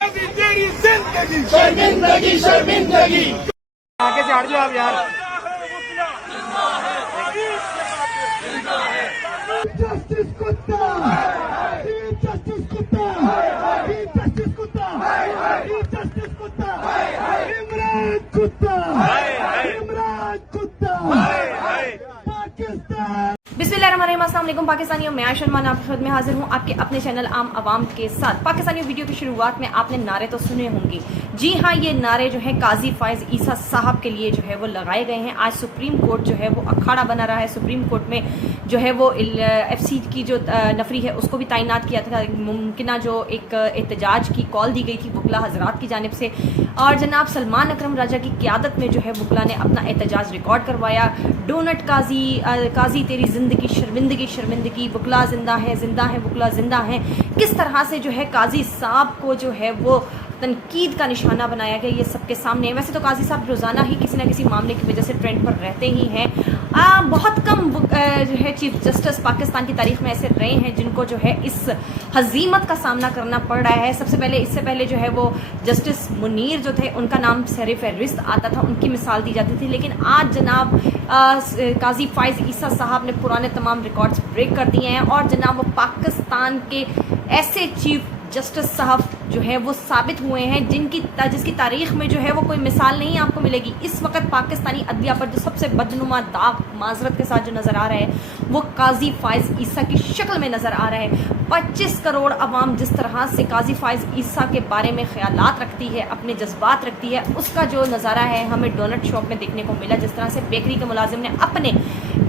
तेरी जिंदगी शर्मिंदगी शर्मिंदगी। आगे से हट जाओ आप यार। जस्टिस कुत्ता, जस्टिस कुत्ता, जस्टिस कुत्ता, जस्टिस कुत्ता, इमरान कुत्ता, इमरान कुत्ता, पाकिस्तान। बिस्मिल्लाहिर्रहमानिर्रहीम, अस्सलाम वालेकुम पाकिस्तानियों, मैं आयशा मान आपकी खिदमत में हाजिर हूँ आपके अपने चैनल आम आवाम के साथ। पाकिस्तानियों, वीडियो की शुरुआत में आपने नारे तो सुने होंगे। जी हाँ, ये नारे जो है काजी फायज ईसा साहब के लिए जो है वो लगाए गए हैं। आज सुप्रीम कोर्ट जो है वो अखाड़ा बना रहा है। सुप्रीम कोर्ट में जो है वो FC की जो नफरी है उसको भी तैनात किया था। मुमकिन जो एक एहतजाज की कॉल दी गई थी वकला हजरात की जानिब से, और जनाब सलमान अकरम राजा की क़यादत में जो है वकला ने अपना एहतजाज रिकॉर्ड करवाया। डोनट काजी तेरी जिंदगी शर्मिंदगी शर्मिंदगी, वकला जिंदा है वकला जिंदा है। किस तरह से जो है काजी साहब को जो है वो तनकीद का निशाना बनाया गया, ये सबके सामने है। वैसे तो काजी साहब रोज़ाना ही किसी ना किसी मामले की वजह से ट्रेंड पर रहते ही हैं। बहुत कम जो है चीफ जस्टिस पाकिस्तान की तारीख में ऐसे रहे हैं जिनको जो है इस हजीमत का सामना करना पड़ रहा है। इससे पहले जो है वो जस्टिस मुनीर जो थे उनका नाम सर फहरिस्त आता था, उनकी मिसाल दी जाती थी। लेकिन आज जनाब काजी फायज ईसा साहब ने पुराने तमाम रिकॉर्ड्स ब्रेक कर दिए हैं और जनाब वो पाकिस्तान के ऐसे चीफ जस्टिस साहब जो है वो साबित हुए हैं जिसकी तारीख में जो है वो कोई मिसाल नहीं आपको मिलेगी। इस वक्त पाकिस्तानी अदलिया पर जो सबसे बदनुमा दाग माजरत के साथ जो नज़र आ रहा है वो काजी फायज ईसा की शक्ल में नज़र आ रहा है। 25 करोड़ अवाम जिस तरह से काजी फायज ईसा के बारे में ख्यालात रखती है, अपने जज्बात रखती है, उसका जो नज़ारा है हमें डोनट शॉप में देखने को मिला। जिस तरह से बेकरी के मुलाजिम ने अपने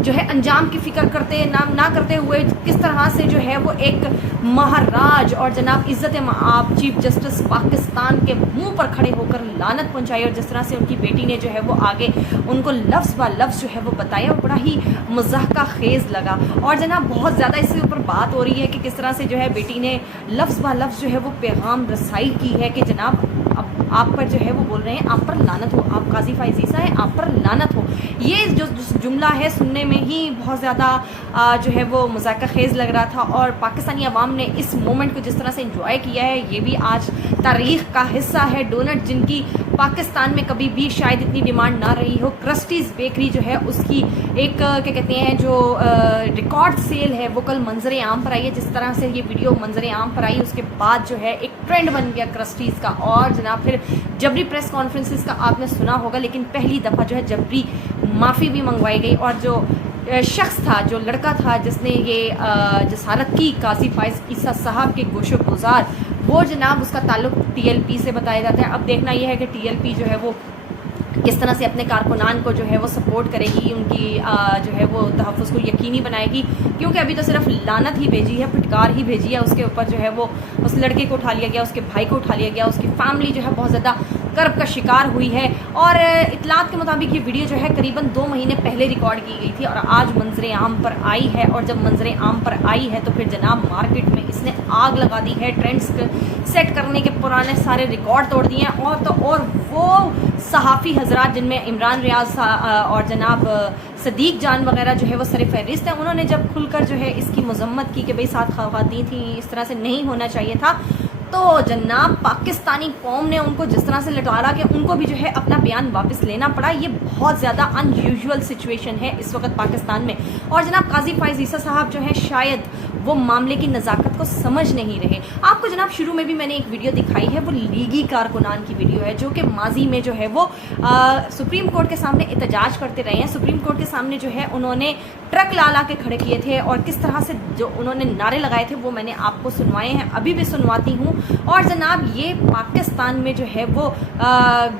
जो है अंजाम की फिक्र करते ना करते हुए किस तरह से जो है वो एक महाराज और जनाब इज़्ज़त आप चीफ जस्टिस पाकिस्तान के मुंह पर खड़े होकर लानत पहुंचाई, और जिस तरह से उनकी बेटी ने जो है वो आगे उनको लफ्ज़ ब लफ्ज़ जो है वो बताया, बड़ा ही मज़ाक़ा खेज़ लगा। और जनाब बहुत ज़्यादा इसके ऊपर बात हो रही है कि किस तरह से जो है बेटी ने लफ्ज़ ब लफ्ज़ जो है वो पैगाम रसाई की है कि जनाब अब आप पर जो है वो बोल रहे हैं आप पर लानत हो, आप काजी फायज ईसा है, आप पर लानत हो। ये जो जुमला है सुनने में ही बहुत ज़्यादा जो है वो मज़ाक़ा खेज़ लग रहा था, और पाकिस्तानी अवाम ने इस मोमेंट को जिस तरह से इंजॉय किया है ये भी आज तारीख़ का हिस्सा है। डोनट जिनकी पाकिस्तान में कभी भी शायद इतनी डिमांड ना रही हो, क्रस्टीज़ बेकरी जो है उसकी एक क्या कहते हैं जो रिकॉर्ड सेल है वो कल मंजर आम पर आई है। जिस तरह से ये वीडियो मंजर आम पर आई उसके बाद जो है एक ट्रेंड बन गया क्रस्टीज़ का, और जनाब फिर जबरी प्रेस कॉन्फ्रेंसेस का आपने सुना होगा, लेकिन पहली दफ़ा जो है जबरी माफ़ी भी मंगवाई गई, और जो शख्स था, जो लड़का था जिसने ये जसारत की काजी फायज ईसा साहब के गोशो गुजार, वो जनाब उसका ताल्लुक TLP से बताया जाता है। अब देखना यह है कि TLP जो है वो किस तरह से अपने कारकुनान को जो है वो सपोर्ट करेगी, उनकी जो है वो तहफ़्फ़ुज़ को यकीनी बनाएगी, क्योंकि अभी तो सिर्फ लानत ही भेजी है, फटकार ही भेजी है उसके ऊपर। जो है वो उस लड़के को उठा लिया गया, उसके भाई को उठा लिया गया, उसकी फैमिली जो है बहुत ज़्यादा कर्ब का शिकार हुई है। और इतलात के मुताबिक ये वीडियो जो है करीबन 2 महीने पहले रिकॉर्ड की गई थी और आज मंजर आम पर आई है, और जब मंजर आम पर आई है तो फिर जनाब मार्केट में इसने आग लगा दी है। ट्रेंड्स सेट करने के पुराने सारे रिकॉर्ड तोड़ दिए हैं, और वो सहाफ़ी हजरात जिनमें इमरान रियाज और जनाब सदीक जान वगैरह जो है वो सर फहरिस्त हैं, उन्होंने जब खुलकर जो है इसकी मजम्मत की कि भाई 7 ख़वातीन थी, इस तरह से नहीं होना चाहिए था, तो जनाब पाकिस्तानी कौम ने उनको जिस तरह से लटारा कि उनको भी जो है अपना बयान वापस लेना पड़ा। ये बहुत ज़्यादा अनयूजुअल सिचुएशन है इस वक्त पाकिस्तान में, और जनाब काजी फायज ईसा साहब जो है शायद वो मामले की नज़ाकत को समझ नहीं रहे। आपको जनाब शुरू में भी मैंने एक वीडियो दिखाई है, वो लीगी कारकुनान की वीडियो है जो कि माजी में जो है वो सुप्रीम कोर्ट के सामने एहतजाज करते रहे हैं। सुप्रीम कोर्ट के सामने जो है उन्होंने ट्रक ला के खड़े किए थे, और किस तरह से जो उन्होंने नारे लगाए थे वो मैंने आपको सुनवाए हैं, अभी भी सुनवाती हूँ। और जनाब ये पाकिस्तान में जो है वो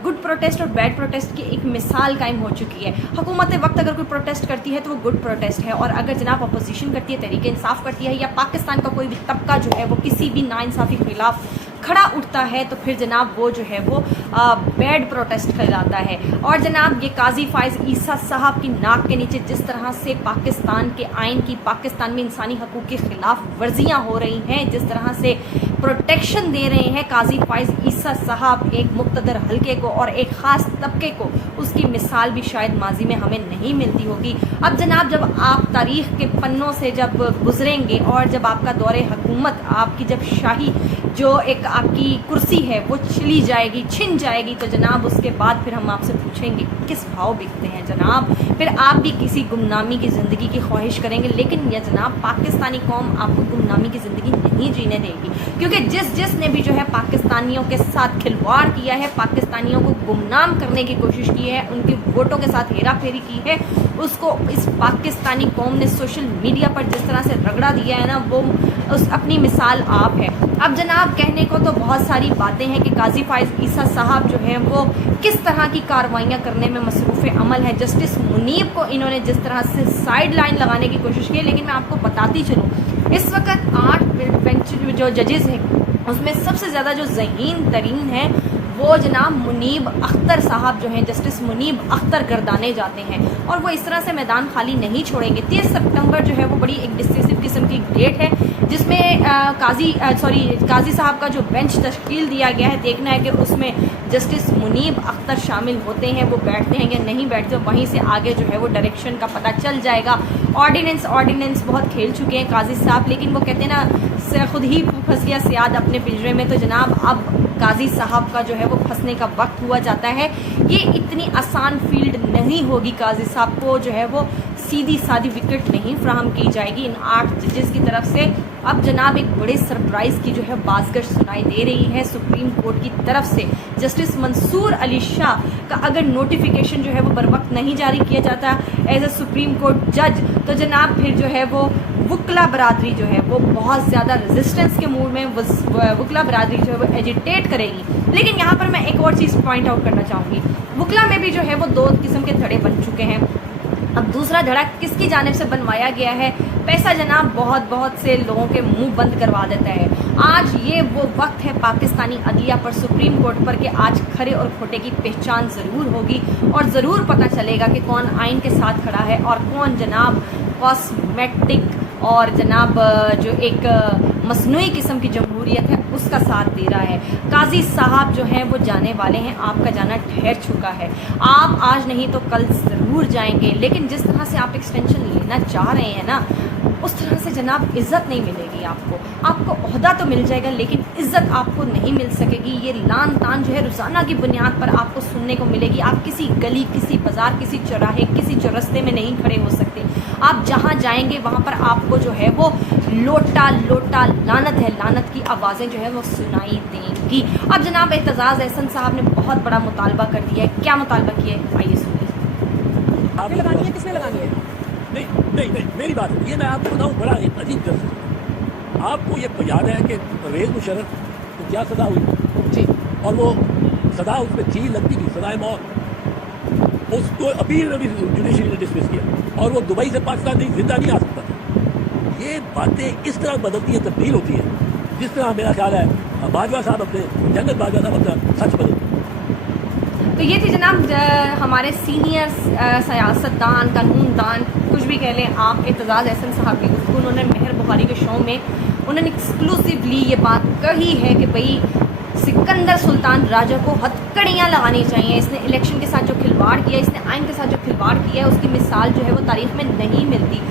गुड प्रोटेस्ट और बैड प्रोटेस्ट की एक मिसाल कायम हो चुकी है। हुकूमत वक्त अगर कोई प्रोटेस्ट करती है तो वो गुड प्रोटेस्ट है, और अगर जनाब अपोजिशन करती है, तहरीक इंसाफ करती है, या पाकिस्तान का कोई भी तबका जो है वो किसी भी नाइंसाफ़ी के खिलाफ खड़ा उठता है तो फिर जनाब वो जो है वो बैड प्रोटेस्ट कहलाता है। और जनाब ये काजी फायज ईसा साहब की नाक के नीचे जिस तरह से पाकिस्तान के आइन की, पाकिस्तान में इंसानी हकूक़ के ख़िलाफ़ वर्जियाँ हो रही हैं, जिस तरह से प्रोटेक्शन दे रहे हैं काजी फायज ईसा साहब एक मुक़्तदर हल्के को और एक ख़ास तबके को, उसकी मिसाल भी शायद माजी में हमें नहीं मिलती होगी। अब जनाब जब आप तारीख़ के पन्नों से जब गुजरेंगे और जब आपका दौरे हुकूमत, आपकी जब शाही जो एक आपकी कुर्सी है वो चली जाएगी, छिन जाएगी, तो जनाब उसके बाद फिर हम आपसे पूछेंगे किस भाव बिकते हैं जनाब। फिर आप भी किसी गुमनामी की ज़िंदगी की ख्वाहिश करेंगे, लेकिन यह जनाब पाकिस्तानी कौम आपको गुमनामी की ज़िंदगी नहीं जीने देगी, क्योंकि जिसने भी जो है पाकिस्तानियों के साथ खिलवाड़ किया है, पाकिस्तानियों को गुमनाम करने की कोशिश की है, उनकी वोटों के साथ हेरा फेरी की है, उसको इस पाकिस्तानी कौम ने सोशल मीडिया पर जिस तरह से रगड़ा दिया है ना, वो उस अपनी मिसाल आप है। अब जनाब कहने को तो बहुत सारी बातें हैं कि काजी फाइज ईसा साहब जो हैं वो किस तरह की कार्रवाइयाँ करने में मसरूफ़ अमल है। जस्टिस मुनीब को इन्होंने जिस तरह से साइड लाइन लगाने की कोशिश की है, लेकिन मैं आपको बताती चलूँ इस वक्त 8 बेंच जो जजेज़ हैं उसमें सबसे ज़्यादा जो ज़हीन तरीन है वो जनाब मुनीब अख्तर साहब जो हैं, जस्टिस मुनीब अख्तर गर्दाने जाते हैं और वो इस तरह से मैदान खाली नहीं छोड़ेंगे। 30 सितंबर जो है वो बड़ी एक डिसिसिव किस्म की डेट है जिसमें काजी साहब का जो बेंच तश्कील दिया गया है, देखना है कि उसमें जस्टिस मुनीब अख्तर शामिल होते हैं, वो बैठते हैं या नहीं बैठते, वहीं से आगे जो है वो डायरेक्शन का पता चल जाएगा। ऑर्डिनेंस बहुत खेल चुके हैं काजी साहब, लेकिन वो कहते हैं ना खुद ही फंस गया सियाद अपने पिंजरे में, तो जनाब अब काजी साहब का जो है वो फंसने का वक्त हुआ जाता है। ये इतनी आसान फील्ड नहीं होगी, काजी साहब को जो है वो सीधी सादी विकेट नहीं फ्राहम की जाएगी इन 8 जजेस की तरफ से। अब जनाब एक बड़े सरप्राइज़ की जो है बाज़गश सुनाई दे रही है सुप्रीम कोर्ट की तरफ से। जस्टिस मंसूर अली शाह का अगर नोटिफिकेशन जो है वो बर वक्त नहीं जारी किया जाता एज ए सुप्रीम कोर्ट जज, तो जनाब फिर जो है वो वकला बरादरी जो है वो बहुत ज़्यादा रेजिस्टेंस के मूड में वकला बरादरी जो है वो एजिटेट करेगी। लेकिन यहाँ पर मैं एक और चीज़ पॉइंट आउट करना चाहूँगी, वकला में भी जो है वो 2 किस्म के धड़े बन चुके हैं। अब दूसरा धड़ा किसकी जानिब से बनवाया गया है? पैसा जनाब बहुत से लोगों के मुंह बंद करवा देता है। आज ये वो वक्त है पाकिस्तानी अदलिया पर, सुप्रीम कोर्ट पर, कि आज खरे और खोटे की पहचान ज़रूर होगी और ज़रूर पता चलेगा कि कौन आइन के साथ खड़ा है और कौन जनाब कॉस्मेटिक और जनाब जो एक मसनूई किस्म की जमहूरियत है उसका साथ दे रहा है। काजी साहब जो हैं वो जाने वाले हैं, आपका जाना ठहर चुका है। आप आज नहीं तो कल ज़रूर जाएंगे, लेकिन जिस तरह से आप एक्सटेंशन लेना चाह रहे हैं ना, उस तरह से जनाब इज़्ज़त नहीं मिलेगी आपको ओहदा तो मिल जाएगा लेकिन इज़्ज़त आपको नहीं मिल सकेगी। ये लान तान जो है रोज़ाना की बुनियाद पर आपको सुनने को मिलेगी। आप किसी गली, किसी बाज़ार, किसी चौराहे, किसी चौरस्ते में नहीं खड़े हो सकते। आप जहाँ जाएंगे वहाँ पर आपको जो है वो लोटा लानत है, लानत की आवाज़ें जो है वो सुनाई देंगी। अब जनाब एतजाज़ एहसन साहब ने बहुत बड़ा मुतालबा कर दिया है। क्या मुतालबा किया है, आइए सुनिए। आपने लगानी है, किसने लगानी है? नहीं मेरी बात है, ये मैं आपको बताऊँ, बड़ा एक अजीब जज्बा। आपको ये याद है कि परवेज़ मुशर्रफ को क्या सज़ा हुई जी, और वो सज़ा उसमें थी लगती थी, सज़ाए मौत। उसको अपील में भी जुडिशरी ने डिसमिस किया और वो दुबई से पाकिस्तान नहीं जिंदा नहीं आ सकता था। ये बातें इस तरह बदलती हैं, तब्दील होती हैं, जिस तरह मेरा ख्याल है बाजवा साहब अपने जनरल बाजवा साहब अपना सच बदल। तो ये थी जनाब हमारे सीनियर सियासतदान, कानूनदान, कुछ भी कह लें आप, एतजाज़ एहसन साहब की गुफ्तगू। उन्होंने मेहर बुखारी के शो में उन्होंने एक्सक्लूसिवली ये बात कही है कि भाई सिकंदर सुल्तान राजा को हथकड़ियाँ लगानी चाहिए। इसने इलेक्शन के साथ जो खिलवाड़ किया, इसने आइन के साथ जो खिलवाड़ किया है, उसकी मिसाल जो है वो तारीख़ में नहीं मिलती।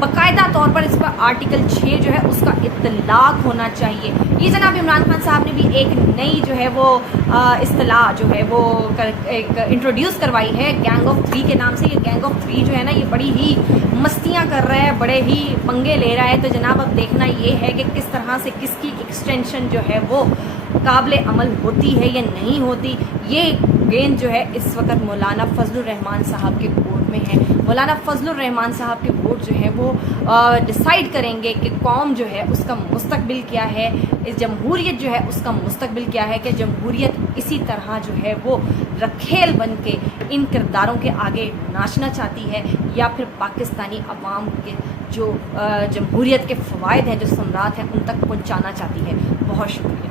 बाकायदा तौर पर इस पर आर्टिकल 6 जो है उसका इत्तलाक होना चाहिए। ये जनाब इमरान खान साहब ने भी एक नई जो है वो इस्तिलाह जो है वो एक इंट्रोड्यूस करवाई है गैंग ऑफ 3 के नाम से। ये गैंग ऑफ 3 जो है ना, ये बड़ी ही मस्तियाँ कर रहा है, बड़े ही पंगे ले रहा है। तो जनाब अब देखना ये है कि किस तरह से किसकी एक्सटेंशन जो है वो काबिल अमल होती है या नहीं होती। ये गेंद जो है इस वक्त मौलाना फजलुर रहमान साहब के कोर्ट में है। मौलाना फजलुर रहमान साहब के वोट जो है वो डिसाइड करेंगे कि कौम जो है उसका मुस्तकबिल क्या है, इस जमहूरियत जो है उसका मुस्तकबिल क्या है, कि जमहूरियत इसी तरह जो है वो रखेल बन के इन किरदारों के आगे नाचना चाहती है, या फिर पाकिस्तानी अवाम के जो जमहूरियत के फ़वाइद हैं, जो समरात हैं, उन तक पहुँचाना चाहती है। बहुत शुक्रिया।